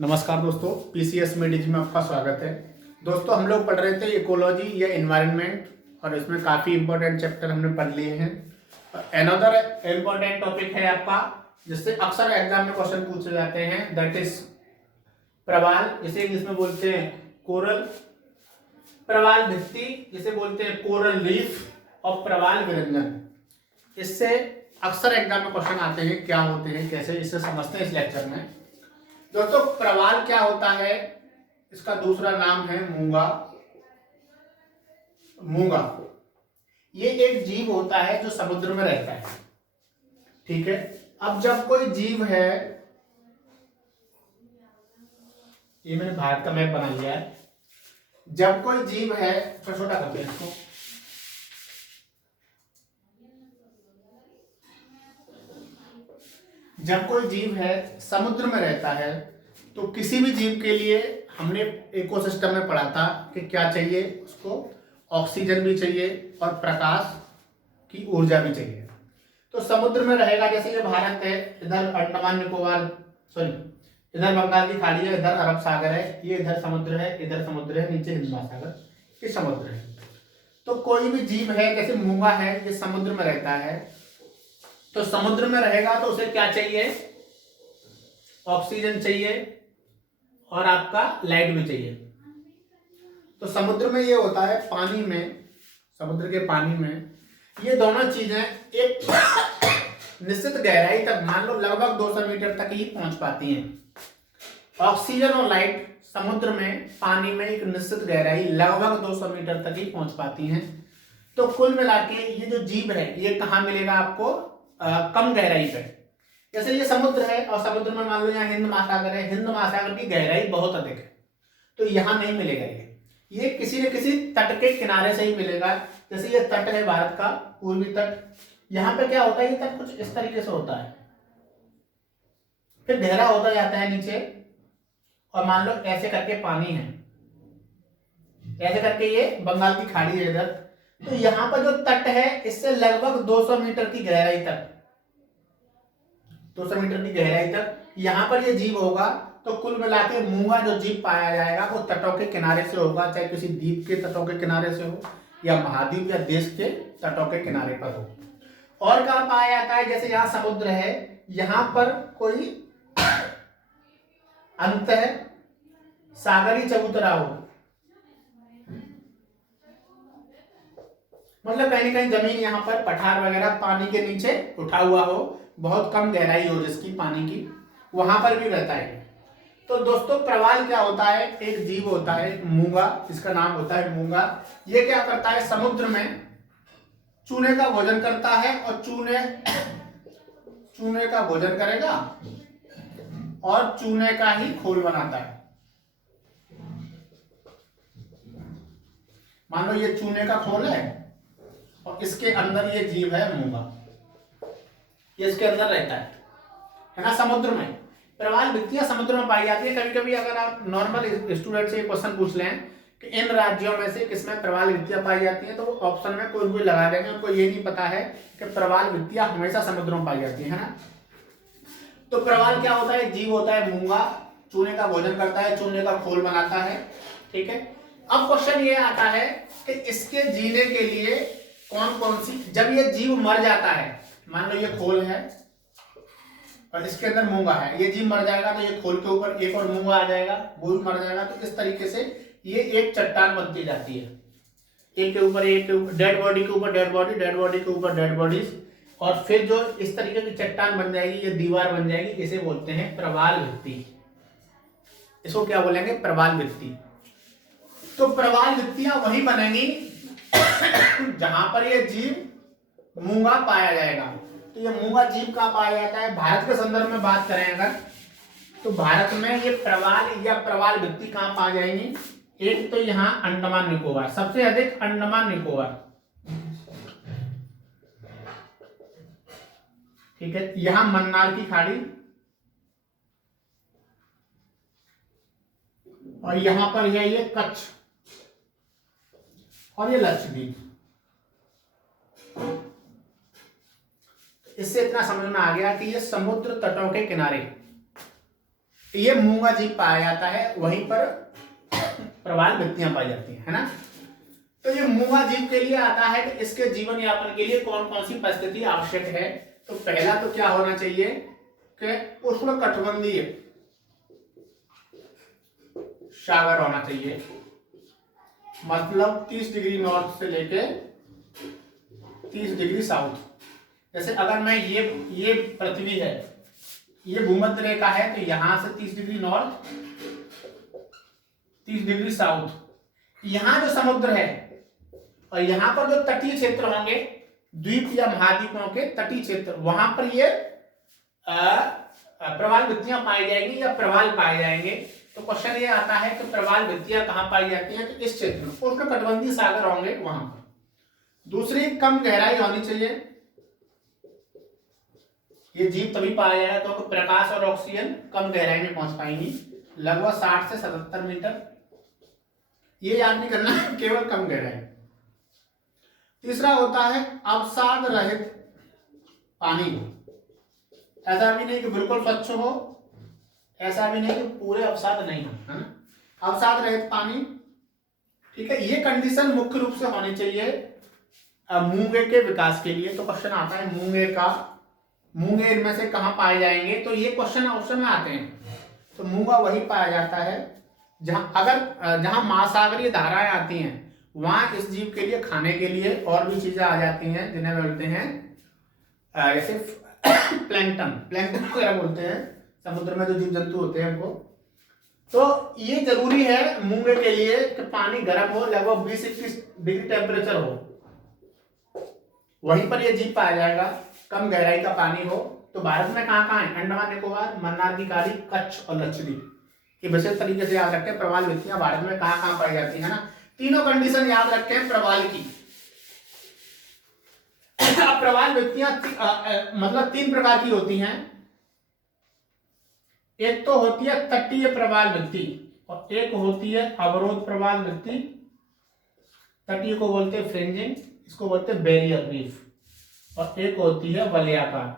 नमस्कार दोस्तों, पीसीएस मेडिजी में आपका स्वागत है। दोस्तों, हम लोग पढ़ रहे थे इकोलॉजी या एनवायरनमेंट और इसमें काफ़ी इंपॉर्टेंट चैप्टर हमने पढ़ लिए हैं। अनदर इम्पोर्टेंट टॉपिक है आपका जिससे अक्सर एग्जाम में क्वेश्चन पूछे जाते हैं, दैट इज प्रवाल, जिसे इंग्लिश में बोलते हैं कोरल, प्रवाल भित्ति जिसे बोलते हैं कोरल रीफ और प्रवाल विरंजन। इससे अक्सर एग्जाम में क्वेश्चन आते हैं, क्या होते हैं, कैसे, इससे समझते हैं इस लेक्चर में। दोस्तों, प्रवाल क्या होता है? इसका दूसरा नाम है मूंगा। मूंगा ये एक जीव होता है जो समुद्र में रहता है। ठीक है। अब जब कोई जीव है, ये मैंने भारत का मैप बना लिया है। जब कोई जीव है, छोटा करते हैं इसको, जब कोई जीव है समुद्र में रहता है तो किसी भी जीव के लिए हमने इकोसिस्टम में पढ़ा था कि क्या चाहिए उसको, ऑक्सीजन भी चाहिए और प्रकाश की ऊर्जा भी चाहिए। तो समुद्र में रहेगा, जैसे ये भारत है, इधर अंडमान निकोबार, सॉरी, इधर बंगाल की खाड़ी है, इधर अरब सागर है, ये इधर समुद्र है, इधर समुद्र है, नीचे हिंद महासागर, ये समुद्र है। तो कोई भी जीव है, जैसे मूंगा है, ये समुद्र में रहता है। तो समुद्र में रहेगा तो उसे क्या चाहिए? ऑक्सीजन चाहिए और आपका लाइट भी चाहिए। तो समुद्र में ये होता है, पानी में, समुद्र के पानी में ये दोनों चीजें एक निश्चित गहराई तक, मान लो लगभग 200 मीटर तक ही पहुंच पाती हैं। ऑक्सीजन और लाइट समुद्र में, पानी में एक निश्चित गहराई लगभग 200 मीटर तक ही पहुंच पाती हैं। तो कुल मिला के ये जो जीव है ये कहाँ मिलेगा आपको? कम गहराई पे। जैसे ये समुद्र है और समुद्र में मान लो यहाँ हिंद महासागर है, हिंद महासागर की गहराई बहुत अधिक है, तो यहाँ नहीं मिलेगा ये किसी न किसी तट के किनारे से ही मिलेगा। जैसे ये तट है भारत का पूर्वी तट, यहाँ पे क्या होता है, ये तट कुछ इस तरीके से होता है, फिर गहरा होता जाता है नीचे, और मान लो ऐसे करके पानी है, ऐसे करके ये बंगाल की खाड़ी है इधर। तो यहाँ पर जो तट है इससे लगभग 200 मीटर की गहराई तक, 200 मीटर की गहराई तक यहाँ पर ये जीव होगा। तो कुल मिला के मूंगा जो जीव पाया जाएगा वो तटों के किनारे से होगा, चाहे किसी द्वीप के तटों के किनारे से हो या महाद्वीप या देश के तटों के किनारे पर हो। और कहाँ पाया जाता है? जैसे यहाँ समुद्र है, यहाँ पर कोई अंत है, सागरी चबूतरा हो, मतलब कहीं कहीं जमीन यहाँ पर पठार वगैरह पानी के नीचे उठा हुआ हो, बहुत कम गहराई हो जिसकी पानी की, वहां पर भी रहता है। तो दोस्तों, प्रवाल क्या होता है? एक जीव होता है मूंगा, इसका नाम होता है मूंगा। ये क्या करता है? समुद्र में चूने का भोजन करता है और चूने का भोजन करेगा और चूने का ही खोल बनाता है। मान लो ये चूने का खोल है और इसके अंदर ये जीव है मूंगा, ये इसके अंदर रहता है ना। समुद्र में प्रवाल भित्तियां समुद्र में पाई जाती है। कभी कभी अगर आप नॉर्मल स्टूडेंट से क्वेश्चन पूछ लें कि इन राज्यों में से किसमें प्रवाल भित्तियां पाई जाती हैं, तो वो ऑप्शन में कोई भी लगा देंगे, उनको ये नहीं पता है कि प्रवाल भित्तियां हमेशा समुद्र में पाई जाती है ना। तो प्रवाल क्या होता है? जीव होता है मूंगा, चूने का भोजन करता है, चूने का खोल बनाता है। ठीक है। अब क्वेश्चन ये आता है कि इसके जीने के लिए कौन कौन सी, जब ये जीव मर जाता है, मान लो ये खोल है और इसके अंदर मूंगा है, ये जीव मर जाएगा तो ये खोल के ऊपर एक और मूंगा आ जाएगा, वो भी मर जाएगा। तो इस तरीके से ये एक चट्टान बनती जाती है, एक के ऊपर एक, डेड बॉडी के ऊपर डेड बॉडी, डेड बॉडी के ऊपर डेड बॉडीज, और फिर जो इस तरीके की चट्टान बन जाएगी, ये दीवार बन जाएगी, इसे बोलते हैं प्रवाल भित्ति। इसको क्या बोलेंगे? प्रवाल भित्ति। तो प्रवाल भित्तियां वही बनेंगी जहां पर ये जीव मूंगा पाया जाएगा। तो ये मूंगा जीव कहाँ पाया जाता है? भारत के संदर्भ में बात करें अगर, तो भारत में ये प्रवाल या प्रवाल भित्ति कहाँ पाई जाएंगी? एक तो यहाँ अंडमान निकोबार, सबसे अधिक अंडमान निकोबार, ठीक है, यहाँ मन्नार की खाड़ी, और यहाँ पर है ये कच्छ और ये लक्षद्वीप। इससे इतना समझ में आ गया कि ये समुद्र तटों के किनारे ये मूंगा जीव पाया जाता है, वहीं पर प्रवाल भित्तियां पाई जाती है ना। तो ये मूंगा जीव के लिए आता है कि इसके जीवन यापन के लिए कौन कौन सी परिस्थिति आवश्यक है। तो पहला तो क्या होना चाहिए कि उष्णकटिबंधीय सागर होना चाहिए, मतलब 30 डिग्री नॉर्थ से लेके 30 डिग्री साउथ। जैसे अगर मैं ये पृथ्वी है, ये भूमध्य रेखा है, तो यहां से 30 डिग्री नॉर्थ 30 डिग्री साउथ, यहां जो समुद्र है और यहां पर जो तटीय क्षेत्र होंगे, द्वीप या महाद्वीपों के तटीय क्षेत्र, वहां पर ये प्रवाल भित्तियां पाई जाएंगी या प्रवाल पाए जाएंगे। तो क्वेश्चन ये आता है कि प्रवाल भित्तियां कहां पाई जाती हैं, तो इस क्षेत्र में उष्णकटिबंधीय सागर होंगे वहां पर। दूसरी, कम गहराई होनी चाहिए। ये जीव तभी पाया जाएगा तो प्रकाश और ऑक्सीजन कम गहराई में पहुंच पाएंगी, लगभग 60 से 77 मीटर। ये याद नहीं करना केवल कम गहराई। तीसरा होता है अवसाद रहित पानी। ऐसा भी नहीं कि बिल्कुल स्वच्छ हो, ऐसा भी नहीं कि पूरे अवसाद नहीं हो, है ना। अवसाद रहित पानी, ठीक है। ये कंडीशन मुख्य रूप से होनी चाहिए मूंगे के विकास के लिए। तो क्वेश्चन आता है मूंगे इनमें से कहां पाए जाएंगे, तो ये क्वेश्चन ऑप्शन में आते हैं। तो मूंगा वही पाया जाता है जहां महासागरीय धाराएं आती हैं, वहां इस जीव के लिए खाने के लिए और भी चीजें आ जाती हैं, जिन्हें बोलते हैं जैसे प्लैंकटन वगैरह बोलते हैं, समुद्र में जो जीव जंतु होते हैं उनको। तो ये जरूरी है मूंगे के लिए कि पानी गर्म हो, लगभग 20-21 डिग्री टेम्परेचर हो, वहीं पर ये जीव पाया जाएगा। कम गहराई का पानी हो। तो भारत में कहाँ कहाँ है, अंडमान निकोबार, मन्नार की खाड़ी, कच्छ और लक्षद्वीप। ये विशेष तरीके से याद रखें, प्रवाल भित्तियां भारत में कहाँ कहाँ पाई जाती है ना। तीनों कंडीशन याद रखें प्रवाल की। अब प्रवाल भित्तियां मतलब 3 प्रकार की होती हैं। एक तो होती है तटीय प्रवाल भित्ति और एक होती है अवरोध प्रवाल भित्ति। तटीय को बोलते हैं फ्रिंजिंग, इसको बोलते हैं बैरियर रीफ, और एक होती है वलयाकार,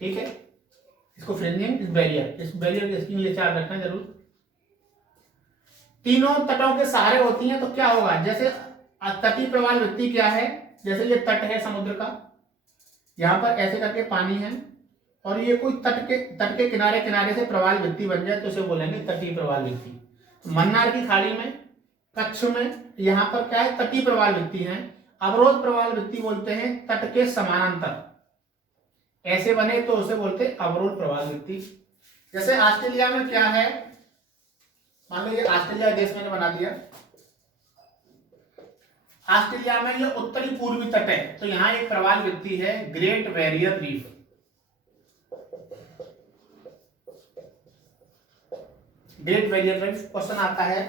ठीक है। इसको फ्रिंजिंग, इस बैरियर इसकी लिए याद रखना जरूर। तीनों तटों के सहारे होती हैं। तो क्या होगा, जैसे तटीय प्रवाल भित्ति क्या है, जैसे ये तट है समुद्र का, यहां पर ऐसे करके पानी है और ये कोई तट के किनारे से प्रवाल भित्ति बन जाए तो उसे बोलेंगे तटीय प्रवाल भित्ति। तो मन्नार की खाड़ी में, कच्छ में, यहाँ पर क्या है, तटीय प्रवाल भित्ति है। अवरोध प्रवाल भित्ति बोलते हैं तट के समानांतर ऐसे बने तो उसे बोलते हैं अवरोध प्रवाल भित्ति। जैसे ऑस्ट्रेलिया में क्या है, मान लो ये ऑस्ट्रेलिया देश मैंने बना दिया। ऑस्ट्रेलिया में ये उत्तरी पूर्वी तट है, तो यहाँ एक प्रवाल भित्ति है great barrier reef. Great barrier reef question आता है,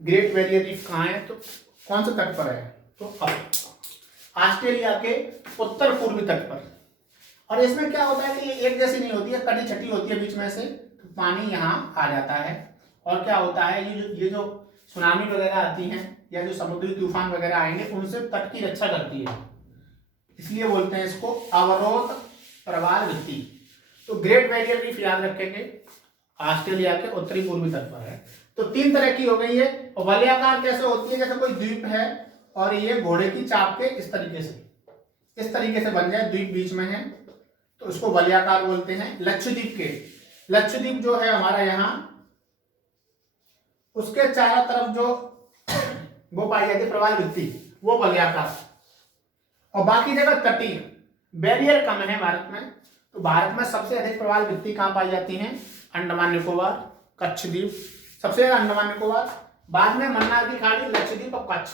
ग्रेट बैरियर रीफ कहाँ है, तो कौन से तट पर है, तो ऑस्ट्रेलिया के उत्तर पूर्वी तट पर। और इसमें क्या होता है कि ये एक जैसी नहीं होती है, कटी छटी होती है बीच में से, तो पानी यहाँ आ जाता है। और क्या होता है, ये जो सुनामी वगैरह आती हैं या जो समुद्री तूफान वगैरह आएंगे, उनसे तट की रक्षा करती है, इसलिए बोलते हैं इसको अवरोध प्रवाल भित्ति। तो ग्रेट बैरियर रीफ याद रखेंगे, ऑस्ट्रेलिया के उत्तरी पूर्वी तट पर है। तो 3 तरह की हो गई है। और वलयाकार कैसे होती है, जैसे कोई द्वीप है और ये घोड़े की चाप के इस तरीके से बन जाए, द्वीप बीच में है, तो उसको वलयाकार बोलते हैं। लक्षद्वीप जो है हमारा यहाँ, उसके चारों तरफ जो वो पाई जाती है प्रवाल भित्ति, वो वलयाकार, और बाकी जगह तटीय। बैरियर कम है भारत में, तो भारत में सबसे अधिक प्रवाल भित्ति कहाँ पाई जाती है, अंडमान निकोबार, कच्छ द्वीप, सबसे ज्यादा अंडमान निकोबार, बाद में मन्नार की खाड़ी, लक्षद्वीप और कच्छ,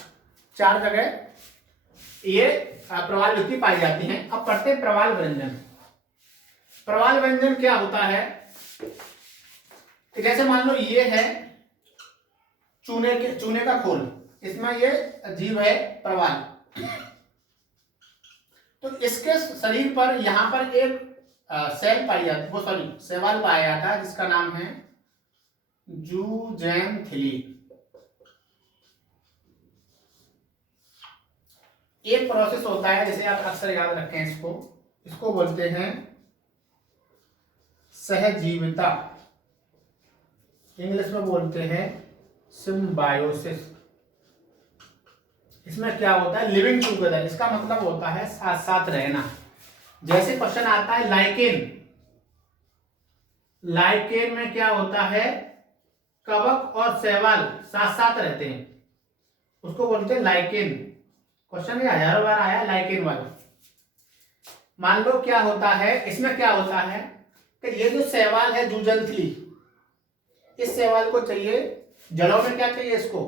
4 जगह ये प्रवाल भित्ति पाई जाती हैं। अब पढ़ते हैं प्रवाल व्यंजन। प्रवाल व्यंजन क्या होता है, जैसे मान लो ये है चूने का खोल, इसमें ये जीव है प्रवाल, तो इसके शरीर पर यहां पर एक सेल पाई जाती, वो सॉरी शैवाल पाया जाता है जिसका नाम है जूजेंथिली। एक प्रोसेस होता है, जैसे आप अक्सर याद रखें इसको बोलते हैं सहजीविता, इंग्लिश में बोलते हैं सिम्बायोसिस। इसमें क्या होता है, लिविंग टुगेदर, इसका मतलब होता है साथ साथ रहना। जैसे क्वेश्चन आता है लाइकेन, लाइकेन में क्या होता है, कवक और शैवाल साथ साथ रहते हैं, उसको बोलते हैं लाइकेन। क्वेश्चन ये हजारों बार आया लाइकेन वाला। मान लो क्या होता है, इसमें क्या होता है कि ये जो शैवाल है जूजंथली, इस शैवाल को चाहिए, जड़ों में क्या चाहिए इसको,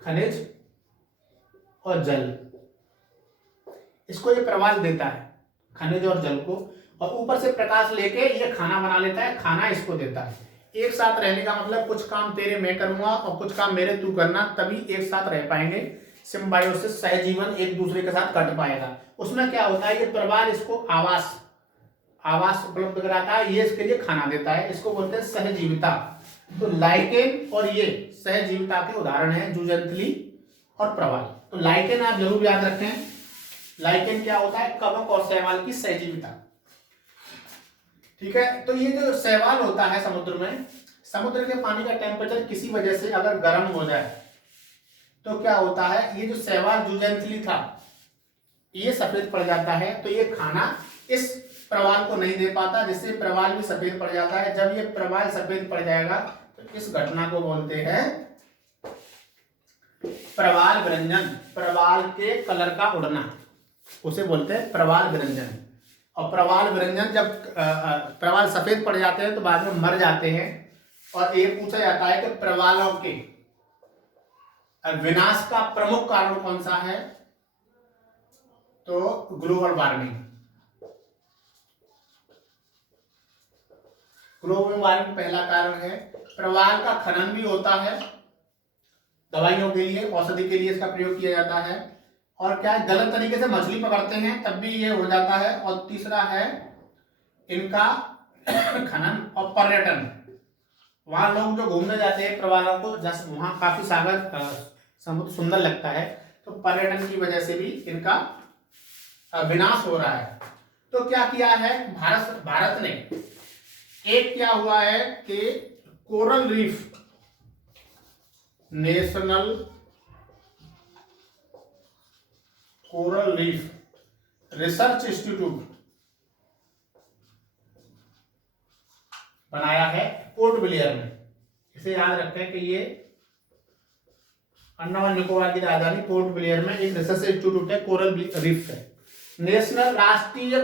खनिज और जल, इसको ये प्रवाल देता है खनिज और जल को, और ऊपर से प्रकाश लेके ये खाना बना लेता है, खाना इसको देता है। एक साथ रहने का मतलब कुछ काम तेरे मैं करूंगा और कुछ काम मेरे तू करना, तभी एक साथ रह पाएंगे। सिम्बायोसिस, सहजीवन, एक दूसरे के साथ कट पाएगा। उसमें क्या होता है, ये प्रवाल इसको आवास उपलब्ध कराता है, ये इसके लिए खाना देता है, इसको बोलते हैं सहजीविता। तो लाइकेन और ये सहजीविता के उदाहरण हैं, जूजंथली और प्रवाल। तो लाइकेन आप जरूर याद रखें, लाइकेन क्या होता है, कवक और शैवाल की सहजीविता। ठीक है, तो ये जो शैवाल होता है समुद्र में, समुद्र के पानी का टेम्परेचर किसी वजह से अगर गर्म हो जाए तो क्या होता है, ये जो शैवाल जूजंथली था ये सफेद पड़ जाता है, तो ये खाना इस प्रवाल को नहीं दे पाता, जिससे प्रवाल भी सफेद पड़ जाता है। जब ये प्रवाल सफेद पड़ जाएगा तो इस घटना को बोलते हैं प्रवाल विरंजन, प्रवाल के कलर का उड़ना, उसे बोलते हैं प्रवाल विरंजन। और प्रवाल विरंजन, जब प्रवाल सफेद पड़ जाते हैं तो बाद में मर जाते हैं। और ये पूछा जाता है कि प्रवालों के विनाश का प्रमुख कारण कौन सा है, तो ग्लोबल वार्मिंग। ग्लोबल वार्मिंग पहला कारण है। प्रवाल का खनन भी होता है, दवाइयों के लिए, औषधि के लिए इसका प्रयोग किया जाता है। और क्या है, गलत तरीके से मछली पकड़ते हैं तब भी ये हो जाता है। और तीसरा है इनका खनन और पर्यटन, वहां लोग जो घूमने जाते हैं प्रवालों को, जैसे वहां काफी सागर समुद्र सुंदर लगता है, तो पर्यटन की वजह से भी इनका विनाश हो रहा है। तो क्या किया है भारत ने, एक क्या हुआ है कि coral reef national coral reef research institute बनाया है पोर्ट ब्लेयर में। इसे याद रखें कि ये अंडमान निकोबार की राजधानी पोर्ट ब्लेयर में एक रिसर्च इंस्टीट्यूट है, कोरल रीफ है। नेशनल राष्ट्रीय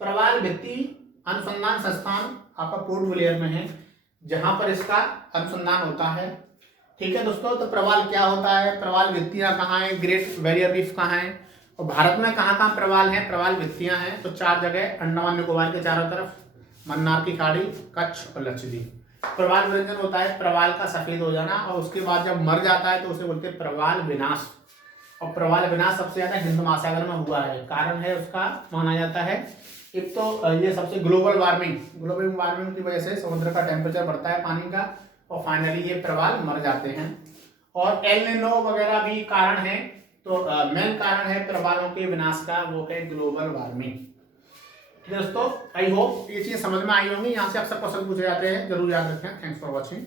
प्रवाल भित्ति अनुसंधान संस्थान आपका पोर्ट ब्लेयर में है, जहां पर इसका अनुसंधान होता है। ठीक है दोस्तों, तो प्रवाल क्या होता है, प्रवाल भित्तियां कहाँ हैं, ग्रेट बैरियर रीफ कहाँ है, और भारत में कहाँ कहाँ प्रवाल हैं, प्रवाल भित्तियां हैं, तो 4 जगह अंडमान निकोबार के चारों तरफ, मन्नार की खाड़ी, कच्छ और लक्षद्वीप। प्रवाल विरंजन होता है प्रवाल का सफेद हो जाना, और उसके बाद जब मर जाता है तो उसे बोलते हैं प्रवाल विनाश। और प्रवाल विनाश सबसे ज्यादा हिंद महासागर में हुआ है। कारण है उसका माना जाता है, एक तो ये सबसे ग्लोबल वार्मिंग की वजह से समुद्र का टेम्परेचर बढ़ता है पानी का, और फाइनली ये प्रवाल मर जाते हैं। और एल निनो वगैरह भी कारण है, तो मेन कारण है प्रवालों के विनाश का, वो है ग्लोबल वार्मिंग। दोस्तों आई होप ये चीज समझ में आई होंगी। यहाँ से अक्सर क्वेश्चन पूछे जाते हैं, जरूर याद रखें। Thanks for watching.